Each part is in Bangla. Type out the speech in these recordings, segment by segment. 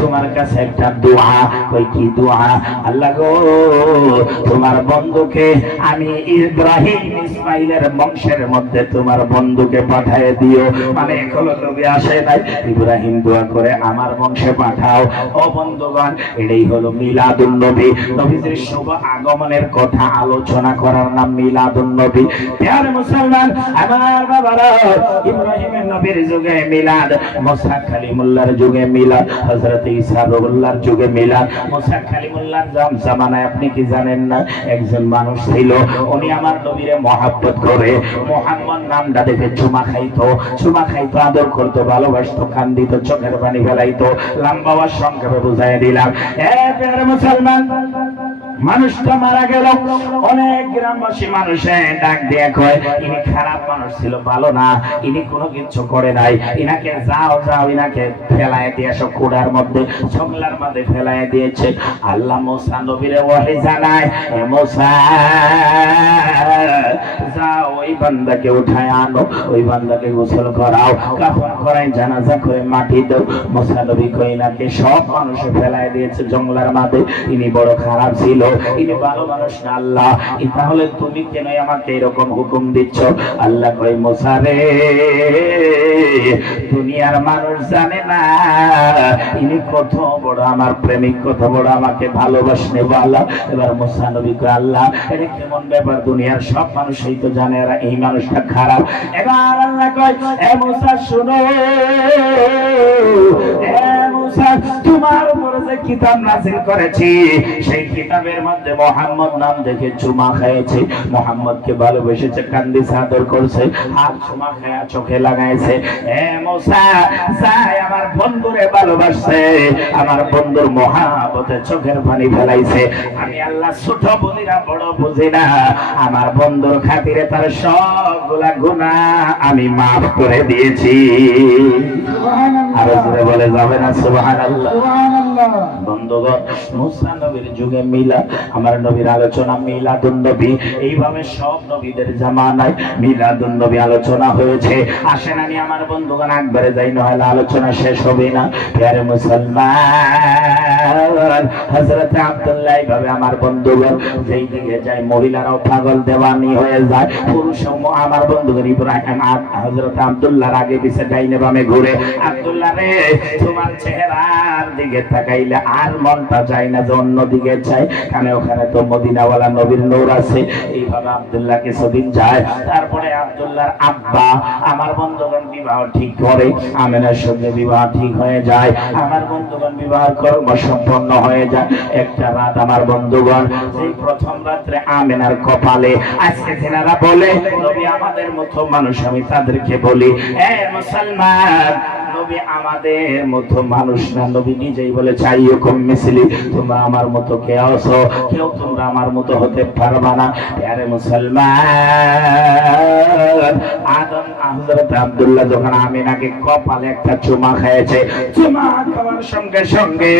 তোমার কাছে একটা দোয়া। কই কি দোয়া? আল্লাহ গো, তোমার বন্ধুকে আমি ইব্রাহিম ইসমাইলের বংশের মধ্যে তোমার বন্ধুকে পাঠিয়ে দিও। মানে এখনো নবী আসে নাই, ইব্রাহিম দোয়া করে আমার বংশে পাঠাও। ও বন্ধুগণ, এটাই হলো মিলাদুন নবী। নবীর শুভ আগমনের কথা আলোচনা করার নাম মিলাদুন নবী। প্রিয় মুসলমান, আমার বাবারা, ইব্রাহিমের নবীর যুগে মিলাদ, মুসা কালিমুল্লাহর যুগে মিলাদ, হযরত ঈসা রুহুল্লাহর যুগে মিলাদ। মুসা কালিমুল্লাহর জামানায় আপনি কি জানেন না, একজন মানুষ ছিল, উনি আমার নবীরে মহব্বত করে মুহাম্মদ নামটা দেখে চুমা খাইতো, আদর করতো, ভালোবাসতো, কান্দিত, চোখের পানি ফেলাইতো। লম্বা সংক্ষেপে বুঝাই দিলাম। প্রিয় মুসলমান, মানুষটা মারা গেল। অনেক গ্রামবাসী মানুষে ডাক দিয়ে কয়, ইনি খারাপ মানুষ ছিল, ভালো না, ইনি কোনো কিছু করে নাই, ইনাকে যাও যাও, ইনাকে ফেলায় দিয়ে এসো, কুড়ার মধ্যে, জঙ্গলার মধ্যে ফেলায় দিয়েছে। আল্লাহ মুসা নবীরে ওয়াহি জানায়, এ মুসা, যাও ওই বান্দাকে উঠায় আনো, ওই বান্দাকে গোসল করাও, কাফন করাই, জানাজা করে মাটি দাও। মুসা নবী কই, ইনাকে সব মানুষে ফেলায় দিয়েছে জঙ্গলার মধ্যে, ইনি বড় খারাপ ছিল, ইনি ভালো মানুষ না। আল্লাহ, তাহলে তুমি কেন আমাকে এরকম হুকুম দিচ্ছ? আল্লাহ কই, মুসা রে, দুনিয়ার মানুষ জানে না ইনি কত বড় আমার প্রেমিক, কত বড় আমাকে ভালোবাসনে বলা। এবার মুসা নবী কই, আল্লাহ, এটা কেমন ব্যাপার? দুনিয়ার সব মানুষই তো জানে আর এই মানুষটা খারাপ। এবার আল্লাহ কই, এ মুসা শুনো, তোমার উপরে যে কিতাব নাযিল করেছি, সেই কিতাবের মধ্যে মুহাম্মদ নাম দেখে চুমা খেয়েছে, মুহাম্মদকে ভালোবেসেছে, কান্দিছে, আদর করছে, আর চুমা খেয়া চোখে লাগাইছে। এ মুসা, যাই আমার বন্ধুরে ভালোবাসছে, আমার বন্ধুর মহাব্বতে চোখের পানি ফেলাইছে। আমি আল্লাহ ছোট বুঝি না, বড় বুঝি না, আমার বন্ধুর খাতিরে তার সবগুলা গুনাহ আমি মাফ করে দিয়েছি। আরো জোরে বলে যাবে না সুবহানাল্লাহ। বন্ধুগণ, মুসা নবীর যুগে মিলাদ, আমার নবীর আলোচনা মিলাদুন নবী। এইভাবে সব নবীদের জামানায় মিলাদুন নবী আলোচনা হয়েছে। আসেন আমি আমার বন্ধুগণ একবারে যাই, নইলে আলোচনা শেষ হবে না। প্রিয় মুসলমান, হযরত আব্দুল্লাহ, এইভাবে আমার বন্ধুগণ যেই দিকে যায় মহিলারাও পাগল দেওয়ানি হয়ে যায়, পুরুষও আমার বন্ধুগণ ইব্রাহিম হযরত আব্দুল্লাহর আগে পিছে ডাইনে বামে ঘুরে, আব্দুল্লাহ রে, তোমার চেহারার দিকে তাকাইলে আর মনটা যায় না যে অন্য দিকে চাই, কারণ ওখানে তো মদিনাওয়ালা নবীর নূর আছে। এইভাবে আব্দুল্লাহ কিছুদিন যায়। তারপরে আব্দুল্লাহর আব্বা আমার বন্ধুগণ বিবাহ ঠিক করে, আমেনার সঙ্গে বিবাহ ঠিক হয়ে যায়, আমার বন্ধুগণ বিবাহ কর্ম সম্পন্ন হয়ে যায়। একটা রাত আমার বন্ধুগণ, সেই প্রথম রাত্রে আমেনার কপালে, আজকে যারা বলে নবী আমাদের মতো মানুষ, আমি তাদেরকে বলি, এ মুসলমান, নবী আমাদের মতো মানুষ না। নবী নিজেই বলে, চাইয়ুকুম মিসলি, তোমরা আমার মতো কেউ আছো, কেউ তোমরা আমার মতো হতে পারবা না। প্রিয় মুসলমান, আদম হযরত আব্দুল্লাহ যখন আমিনাকে কপালে একটা চুমা খেয়েছে, চুমা খাওয়ার সঙ্গে সঙ্গে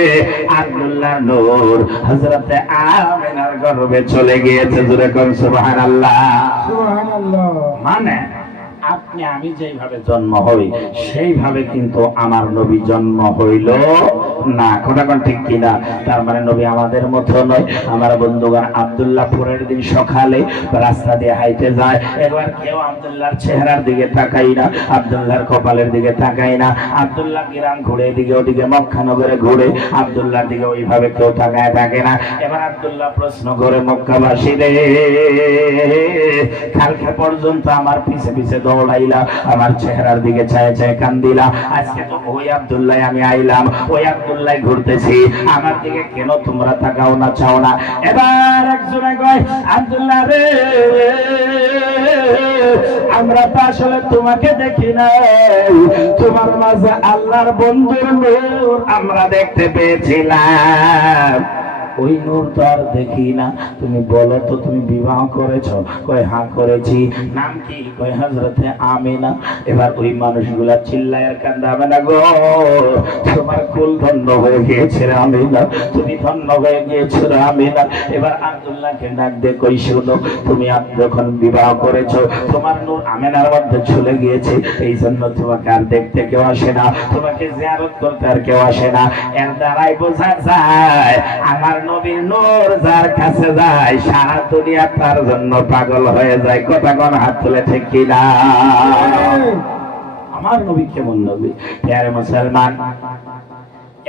আব্দুল্লাহর নূর হযরত আমিনার গর্ভে চলে গিয়েছে। জোরে কোন সুবহানাল্লাহ। সুবহানাল্লাহ। মানে আপনি আমি যেইভাবে জন্ম হই সেইভাবে কিন্তু আমার নবী জন্ম হইল না। কোনটা ঠিক কিনা? তার মানে নবী আমাদের মতো নয়। আমার বন্ধুগণ, আব্দুল্লাহ পরের দিন সকালে রাস্তা দিয়ে হাইতে যায়, এবার কেউ আব্দুল্লাহর চেহারার দিকে তাকাই না, আব্দুল্লাহর কপালের দিকে তাকাই না, আব্দুল্লাহ গ্রাম ঘুরে এদিকে ওদিকে মক্কানগরে ঘুরে, আব্দুল্লাহর দিকে ওইভাবে কেউ তাকায় থাকে না। এবার আব্দুল্লাহ প্রশ্ন করে, মক্কাবাসী রে, কালকে পর্যন্ত আমার পিছে পিছে দৌড়াইলা, আমার চেহারার দিকে চায় চায় কান্দিলা, আজকে তো ওই আব্দুল্লাহ আমি আইলাম, ওই আব্দুল্লাহ ঘুরতেছি, আমার দিকে কেন তোমরা তাকাও না, চাও না? এবার একজনে কয়, আব্দুল্লাহ রে, আমরা তো আসলে তোমাকে দেখি না, তোমার মাঝে আল্লাহর বন্ধুর নূর আমরা দেখতে পেয়েছিলাম। ওই নূর তো আর দেখি না, তুমি বলো তো তুমি বিবাহ করেছো? কয় হ্যাঁ করেছি। নাম কি? কয় হযরতে আমিনা। এবার ওই মানুষগুলা চিল্লায় আর কান্দাবে না, গো তোমার কুল ধন্য হয়ে গিয়েছে রে আমিনা, তুমি ধন্য হয়ে গিয়েছো রে আমিনা। এবার আব্দুল্লাহকে ডাক দিয়ে কই শুনো, তুমি যখন বিবাহ করেছো তোমার নূর আমিনার মধ্যে চলে গিয়েছে, এই জন্য তোমাকে আর দেখতে কেউ আসে না, তোমাকে জিয়ারত করতে আর কেউ আসে না। এর দ্বারাই বোঝা যায় আমার নবীর নূর যার কাছে যায় সারা দুনিয়া তার জন্য পাগল হয়ে যায়। কথা কোন হাত তুলে ঠিক কিনা? আমার নবী কেমন নবী? প্যারে মুসলমান,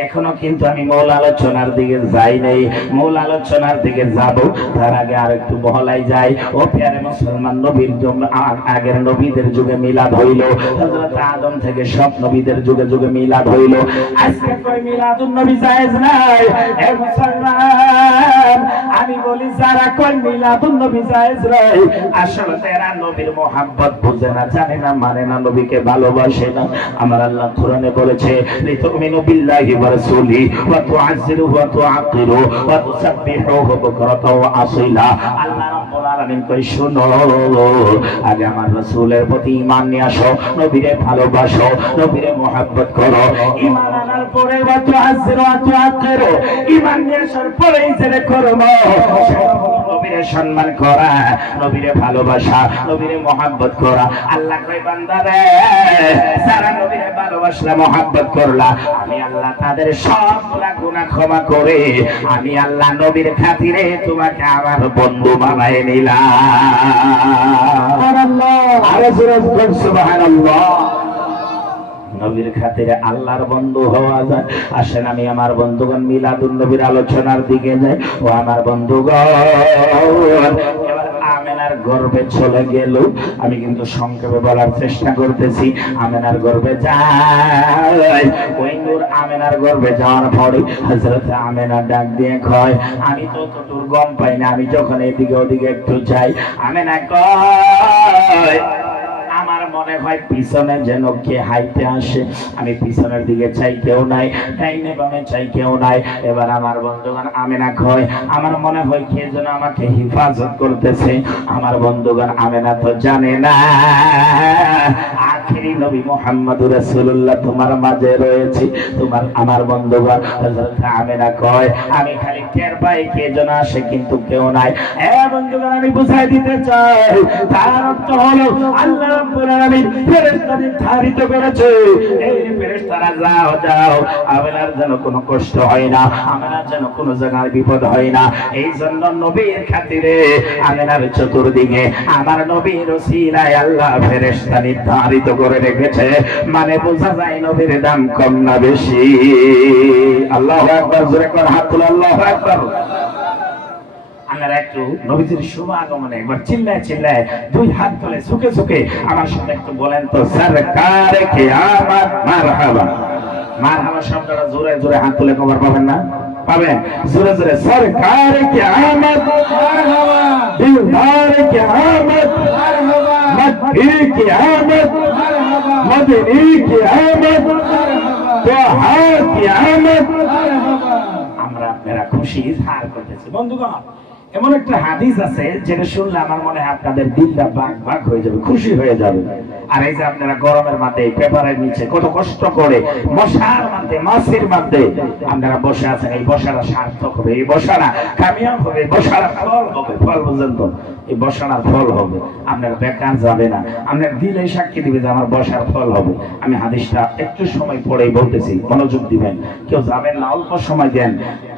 এখনো কিন্তু আমি মূল আলোচনার দিকে যাই নাই, মূল আলোচনার দিকে যাব। তার আগে আর একটু বহলাই যায়। ও প্যারে মুসলমান, নবীর আগের নবীদের যুগে মিলাদ হইল, হযরত আদম থেকে সব নবীদের যুগে যুগে মিলাদ হইল। আজকে কই মিলাদুন নবী জায়েজ নাই? হে মুসলমান, আমি বলি যারা কই মিলাদুন নবী জায়েজ নাই, আসলে তারা নবীর মোহাব্বত বুঝে না, জানে না, মানে না, নবীকে ভালোবাসে না। আমার আল্লাহ কোরআনে বলেছে, লিতুমিনু বিল্লাহি ওয়া রাসূলি ওয়া তুআজ্জিরুহু ওয়া তুআক্কিরুহু ওয়া তুসাব্বিহুহু বুকরাতাও ওয়া আসীলা। আল্লাহ রাব্বুল আলামিন কই শুনো, আগে আমার রাসূলের প্রতি ঈমান নিয়ে আসো, নবীরে ভালোবাসো, নবীরে মুহাব্বত করো। ঈমান আনার পরে ওয়া তুআজ্জিরু ওয়া তুআক্কিরু, ঈমান নিয়ে আসার পরে যেটা করব নবীরে সম্মান করা, নবীরে ভালোবাসা, নবীরে মুহাব্বত করা। আল্লাহ কই বান্দারে, যারা নবীরে ভালোবাসলা মুহাব্বত করলা, আমি আল্লাহ তাদের সবগুলা গুনাহ ক্ষমা করে আমি আল্লাহ নবীর খাতিরে তোমাকে আমার বন্ধু বানায় নিলাম। সুবহানাল্লাহ, আরে জোরে বলুন সুবহানাল্লাহ। নবীর খাতিরে আল্লাহর বন্ধু হওয়া যায়। আসেন আমি আমার বন্ধুগণ মিলাদুন নবীর আলোচনার দিকে যাই। ও আমার বন্ধুগণ, এবার আমেনার গর্ভে চলে গেল। আমি কিন্তু সংক্ষেপে বলার চেষ্টা করতেছি। আমেনার গর্ভে যায়, ওই নূর আমেনার গর্ভে যাওয়ার পরে হযরত আমেনা ডাক দিয়ে কয়, আমি তো তোর গম পাই না, আমি যখন এদিকে ওদিকে একটু যাই, আমেনা কয় আমার মনে হয় পিছনে যেন কে হাইতে আসে। আমি পিছনের দিকে চাই, কেউ নাই, ডাইনে বামে চাই, কেউ নাই। এবার আমার বন্ধুগণ আমেনা কয়, আমার মনে হয় কে যেন আমাকে হেফাজত করতেছে। আমার বন্ধুগণ আমেনা তো জানে না আখেরি নবী মুহাম্মদুর রাসূলুল্লাহ তোমার মাঝে রয়েছে। তোমার আমার বন্ধুগণ হযরত আমেনা কয়, আমি খালি টের পাই কে যেন আসে, কিন্তু কেউ নাই। বন্ধুগণ আমি বুঝাই দিতে চাই, তার অর্থ হলো আল্লাহ রাব্বুল আলামিন ফেরেশতা নির্ধারিত করেছে, এই ফেরেশতারা যাও যাও, আমেনার যেন কোনো কষ্ট হয় না, আমেনার যেন কোনো জায়গায় বিপদ হয় না। এই জন্য নবীর খাতিরে আমেনার চতুর্দিকে আমার নবীর ওসিলায় আল্লাহ ফেরেশতা নির্ধারিত করে রেখেছে। মানে বোঝা যায় নবীর দাম কম না বেশি। আল্লাহু আকবার, জোরে করে হাত তুলে আল্লাহু আকবার। আমরা একটু নবীজির শুভ আগমনে একবার চিল্লায় চিল্লায় দুই হাত তুলে ঝুঁকে ঝুঁকে আমার সাথে একটু বলেন তো, সরকারে কিয়ামত মারহাবা। মারহাবা শব্দটা জোরে জোরে হাত তুলে কবার পাবেন না? পাবেন। জোরে জোরে সরকারে কিয়ামত মারহাবা, দিলদারে কিয়ামত মারহাবা, মক্কি কিয়ামত মারহাবা, মদিনী কিয়ামত মারহাবা, তোহা কিয়ামত মারহাবা। আমরা আপনারা খুশি ইজহার করতেছি। বন্ধুগণ, এমন একটা হাদিস আছে যেটা শুনলে আমার মনে হয় আপনাদের দিলটা ভাগ ভাগ হয়ে যাবে, খুশি হয়ে যাবে। আর এই যে আপনারা গরমের মাঠে পেপারের নিচে কত কষ্ট করে মশার মধ্যে মাছের মধ্যে আপনারা বসে আছেন, এই বসাটা সার্থক হবে, এই বসাটা কামিয়াব হবে, বসাটা ফল হবে। ফল বুঝেন তো, এই বসাটার ফল হবে, আপনার বেকার যাবে না, আপনার দিলে সাক্ষী দিবে যে আমার বসার ফল হবে। আমি হাদিসটা একটু সময় পরেই বলতেছি, মনোযোগ দিবেন, কেউ যাবেন না, অল্প সময় দেন।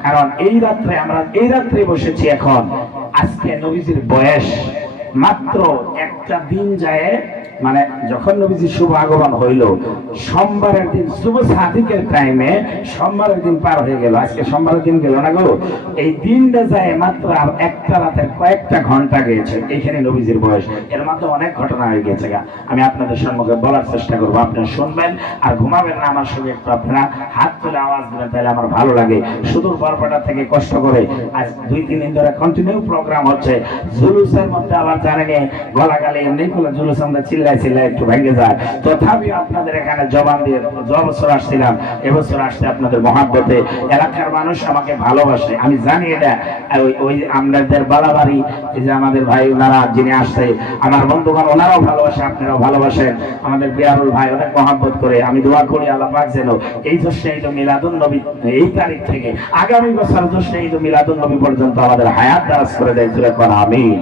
কারণ এই রাত্রে আমরা এই রাত্রে বসেছি। এখন আজকে নবীজির বয়স মাত্র একটা দিন যায়, মানে যখন নবীজির শুভ আগমন হইল সোমবারের দিন শুভ সাদিকের টাইমে, সোমবারের দিন পার হয়ে গেল, আজকে সোমবারের দিন গেল না গো, এই দিনটা যায় মাত্র আর একটা রাতের কয়েকটা ঘন্টা গিয়েছে। এইখানে নবীজির বয়স, এর মধ্যে অনেক ঘটনা হয়ে গেছে। আমি আপনাদের সম্মুখে বলার চেষ্টা করবো, আপনারা শুনবেন আর ঘুমাবেন না। আমার সঙ্গে একটু আপনারা হাত তুলে আওয়াজ দিবেন, তাহলে আমার ভালো লাগে। সুদূর বরপাটা থেকে কষ্ট করে আজ 2-3 দিন ধরে কন্টিনিউ প্রোগ্রাম হচ্ছে। জুলুসের মধ্যে আবার জানেন গলাগালি এমনি জুলুস আমরা চিল্লা চিল্লাই একটু ভেঙে যায়। তথাপি আপনাদের এখানে জবান দিয়ে বছর আসছিলাম, এবছর আসতে আপনাদের মহাব্বতে এলাকার মানুষ আমাকে ভালোবাসে, আমি জানি এটা। ওই আপনাদের বালাবাড়ি এই যে আমাদের ভাই ওনারা যিনি আসছে আমার বন্ধুগণ, ওনারাও ভালোবাসে, আপনারাও ভালোবাসেন। আমাদের বিয়ারুল ভাই অনেক মহাব্বত করে। আমি দোয়া করি আল্লাহ পাক যেন এই জশ্নে ঈদ মিলাদুন নবী এই তারিখ থেকে আগামী বছর জশ্নে ঈদ মিলাদুন নবী পর্যন্ত আমাদের হায়াত দারাজ করে দেয়। জোরে কোন আমিন।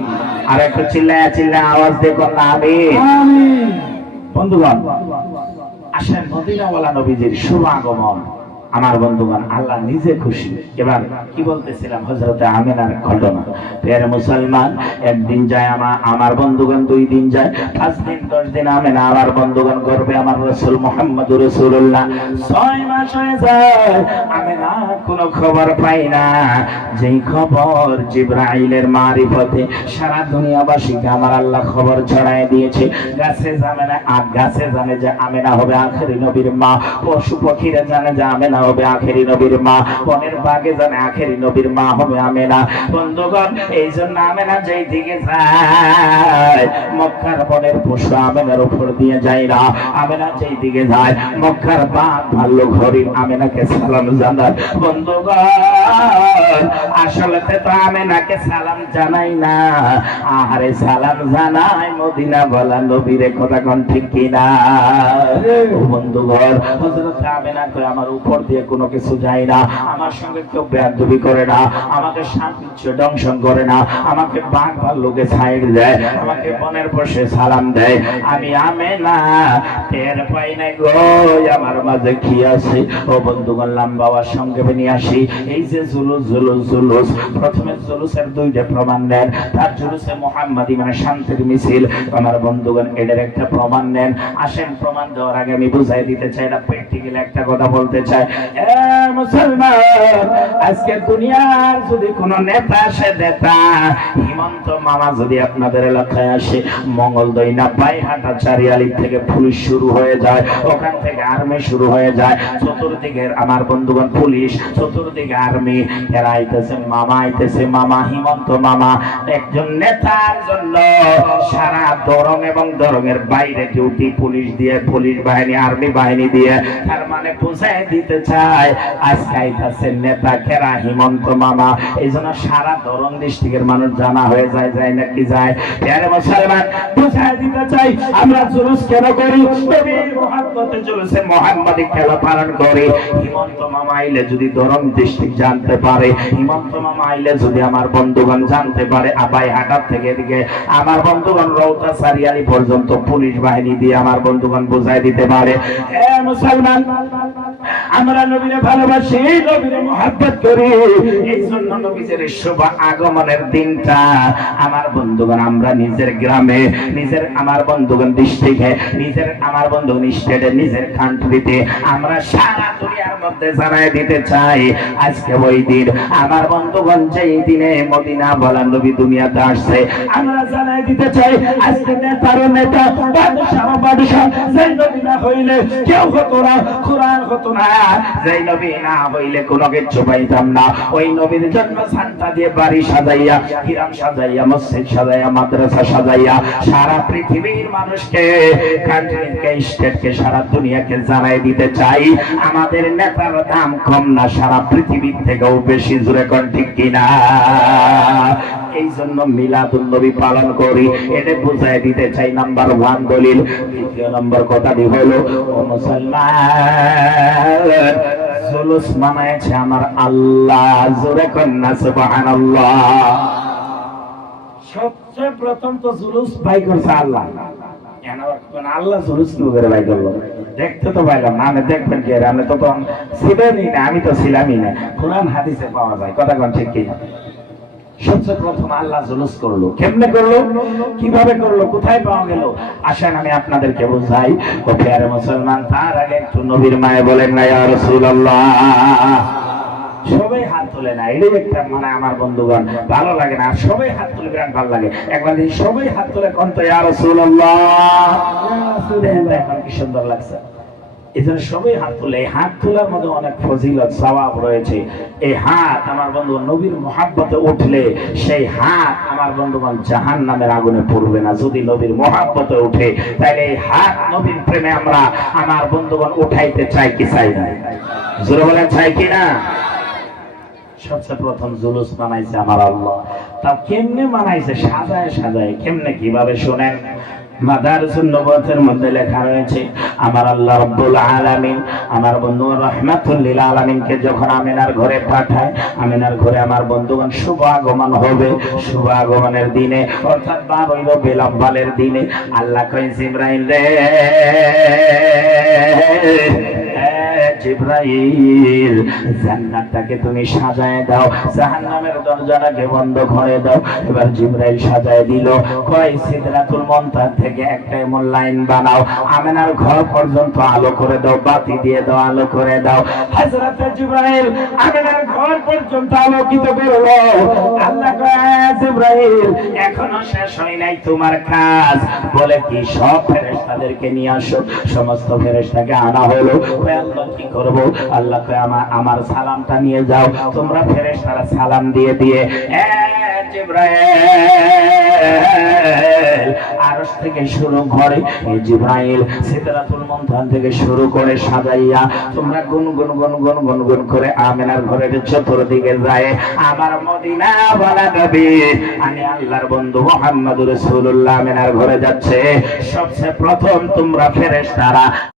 আর একটু চিল্লায়া চিল্লায়া আওয়াজ দিয়ে কোন আমিন। বন্ধুগণ আসেন মদিনাওয়ালা নবীজির শুভ আগমন। আমার বন্ধুগণ আল্লাহ নিজে খুশি। এবার কি বলতেছিলাম, হযরতে আমিনার ঘটনা। প্রিয় মুসলমান, একদিন যায় আমার বন্ধুগণ, 2 দিন যায়, 5 দিন 10 দিন আমিনা আমার বন্ধুগণ গর্বে আমার রাসূল মুহাম্মদুর রাসূলুল্লাহ 6 মাস হয়ে যায়। আমিনা কোনো খবর পাই না। যেই খবর জিবরাইলের মারিফতে সারা দুনিয়াবাসীকে আমার আল্লাহ খবর ছড়ায় দিয়েছে। গাছে জানে না, গাছে জানে যে আমিনা হবে আখেরি নবীর মা, পশু পাখিরা জানে যে আমিনা হবে আখেরি নবীর মা, বনের বাগে জানে আখেরি নবীর মা হবে আমেনা। বন্ধুগণ এই জন্য আমেনা যেই দিকে যায় মক্কার বনের পশু আমেনার উপর দিয়ে যায় না। আমেনা যেই দিকে যায় মক্কার বাঘ ভাল্লুক হরিণ আমেনাকে সালাম জানায়। বন্ধুগণ আসলে তো আমেনাকে সালাম জানাই না, আহারে সালাম জানাই মদিনা বলা নবীরে। কথা কোন ঠিক কিনা? বন্ধুগণ হযরত আমেনা কই আমার উপর দিয়ে কোনো কিছু যায় না, আমার সঙ্গে কেউ বেয়াদবি করে না, আমাকে শান্তি দংশন করে না, আমাকে বাঘ ভাল্লুকে সাইড দেয়, আমাকে বনের বসে সালাম দেয়। আমি আমেনা টের পাই না গো আমার মাঝে কি আছে। ও বন্ধুগণ লম্বাওয়ার সঙ্গে নিয়ে আসি। এই যে জুলুস জুলুস জুলুস, প্রথমে জুলুসের 2টা প্রমাণ নেন। তার জুলুসে মুহাম্মাদি মানে শান্তির মিছিল। আমার বন্ধুগণ এটার একটা প্রমাণ নেন। আসেন প্রমাণ দেওয়ার আগে আমি বুঝাই দিতে চাই, এটা প্র্যাকটিক্যাল একটা কথা বলতে চাই। মুসলমান আজকে দুনিয়ার যদি কোন নেতা আসে, নেতা হিমন্ত মামা যদি আপনাদের এলাকায় আসে, মঙ্গলদৈ না পাইহাটা চারিয়ালি থেকে পুলিশ শুরু হয়ে যায়, ওখান থেকে আর্মি শুরু হয়ে যায়, চতুর্দিকে আমার বন্ধুগণ পুলিশ, চতুর্দিকে আর্মি, এরা আইতেছে মামা, আইতেছে মামা, হিমন্ত মামা। একজন নেতার জন্য সারা দরং এবং দরঙের বাইরে ডিউটি পুলিশ দিয়ে, পুলিশ বাহিনী আর্মি বাহিনী দিয়ে। তার মানে বুঝাই দিতে চায় আজকে আইতাছে নেতা কেরা হিমন্ত মামা। এই জন্য সারা দরং ডিস্ট্রিক্টের মানুষ জানা হয়ে যায়, যায় নাকি যায়। এর মুসলমান বুঝাই দিতে চাই আমরা জুলুস কেন করি, নবীর মুহাব্বতে জুলুসে মুহাম্মাদি কেন পালন করি। হিমন্ত মামা আইলে যদি দরং ডিস্ট্রিক্ট জানতে পারে, হিমন্ত মামা আইলে যদি আমার বন্ধুগণ জানতে পারে, আবাই হাটার থেকে এদিকে আমার বন্ধুগণ রৌতা সারিয়ালি পর্যন্ত পুলিশ বাহিনী দিয়ে আমার বন্ধুগণ বুঝাই দিতে পারে। এ মুসলমান আমরা নবীরে ভালোবাসি, নবীরে মুহাব্বত করি। এই জন্য নবীর শুভ আগমনের দিনটা আমার বন্ধুগণ আমরা নিজের গ্রামে, নিজের আমার বন্ধুগণ ডিস্ট্রিক্টে, নিজের আমার বন্ধুগণ স্টেটে, নিজের কান্ট্রিতে আমরা সারা দুনিয়ার মধ্যে জানাই দিতে চাই আজকে ওই দিন। আমার বন্ধুগণ যেই দিনে মদিনা বলা নবী দুনিয়াতে আসছে, আমরা জানাই দিতে চাই আজকে নেতার নেতা, বাদশাহ বাদশাহ, যেই নবী না হইলে কেউ হতো না, কোরআন হতো না, যেই নবী না হইলে কোনো কিছু পাইতাম না। ওই নবীর জন্য সান্তা দিয়ে বাড়ি সাজাইয়া, হিরাম সাজাইয়া, মসজিদ সাজাইয়া, মাদ্রাসা সাজাইয়া সারা পৃথিবীর মানুষকে, কান্ট্রিকে, স্টেটকে, সারা দুনিয়াকে জানাই দিতে চাই আমাদের নেতার দাম কম না, সারা পৃথিবীর থেকেও বেশি। জোরে কোন ঠিক কিনা? এই জন্য মিলাদুন নবী পালন করি, এটা বুঝাই দিতে চাই। নাম্বার 1 দলিল। দ্বিতীয় নম্বর কথাটি হলো ও মুসলমান জুলুস মানায়েছে আমার আল্লাহ। জোরে কন্না সুবহানাল্লাহ। সবচেয়ে প্রথম তো জুলুস বাই করছে আল্লাহ। আল্লাহ জুলুস করে বাই করলো, দেখতে তো পাইলাম না, আমি দেখবেন কি আমি তো ছিলামই না, আমি তো ছিলামই না। কোরআন হাদিসে পাওয়া যায়, কথা কোন ঠিক কিনা? সবচেয়ে প্রথম আল্লাহ জুলুস করলো। কেমনে করলো, কিভাবে করলো, কোথায় পাওয়া গেল? আসেন আমি আপনাদেরকে বুঝাই। ও প্রিয় মুসলমান, তার আগে একটু নবীর মায়ে বলেন না ইয়া রাসূলুল্লাহ। সবাই হাত তুলে না, এটাই একটা মানে আমার বন্ধুগণ ভালো লাগে না। সবাই হাত তুলে বিরাট ভালো লাগে। একবার সবাই হাত তুলে কোন তো ইয়া রাসূলুল্লাহ, এখন কি সুন্দর লাগছে। এই জন্য সবাই হাত তুলে। এই হাত তোলার মধ্যে অনেক ফজিলত সওয়াব রয়েছে। এই হাত আমার বন্ধু নবীর মহাব্বতে উঠলে সেই হাত আমার বন্ধুগণ জাহান্নামের আগুনে পড়বে না। যদি নবীর মহাব্বতে উঠে তাহলে এই হাত নবীর প্রেমে আমরা আমার বন্ধুগণ উঠাইতে চাই কি চাই না? জোরে বলেন চাই কি না? সবচেয়ে প্রথম জুলুস বানাইছে আমার আল্লাহ। তা কেমনে বানাইছে? সাজায় সাজায়। কেমনে? কিভাবে শুনেন। মাদারিসুন নবুওয়াতের মধ্যে লেখা রয়েছে আমার আল্লাহ রাব্বুল আলামিন আমার বন্ধু রাহমাতুল লিল আলামিনকে যখন আমিনার ঘরে পাঠায়, আমিনার ঘরে আমার বন্ধুগণ শুভ আগমন হবে। শুভ আগমনের দিনে অর্থাৎ 12 রবিউল আউয়ালের দিনে আল্লাহ কয় জিবরাইল রে, জিবরাইল জান্নাতটাকে তুমি সাজায় দাও, জাহান্নামের দরজাটাকে বন্ধ করে দাও। এবার জিবরাইল সাজায় দিল। কয় সিদরাতুল মুনতাহা থেকে একটা এমন লাইন বানাও, আমিনার ঘর পর্যন্ত আলো করে দাও, বাতি দিয়ে দাও, আলো করে দাও। হযরত জিবরাইল আমিনার ঘর পর্যন্ত আলোকিত করলো। আল্লাহ কয় জিবরাইল এখনো শেষ হয় নাই তোমার কাজ। বলে কি? সব ফেরেশতাদেরকে নিয়ে আসো। সমস্ত ফেরেশতাকে আনা হলো। আল্লাহ কি করব? আল্লাহ কয় আমার সালামটা নিয়ে যাও। তোমরা ফেরেশতারা সালাম দিয়ে দিয়ে জিবরাইল আরশ থেকে শুরু করে জিবরাইল সিদরাতুল মুনতাহা থেকে শুরু করে সাজাইয়া তোমরা গুনগুন গুনগুন গুনগুন করে আমিনার ঘরের চতুর্দিকে যায়। আমার মদিনা ওয়ালা নবী আমি আল্লাহর বন্ধু মুহাম্মদুর রাসূলুল্লাহ আমিনার ঘরে যাচ্ছে। সবচেয়ে প্রথম তোমরা ফেরেশতারা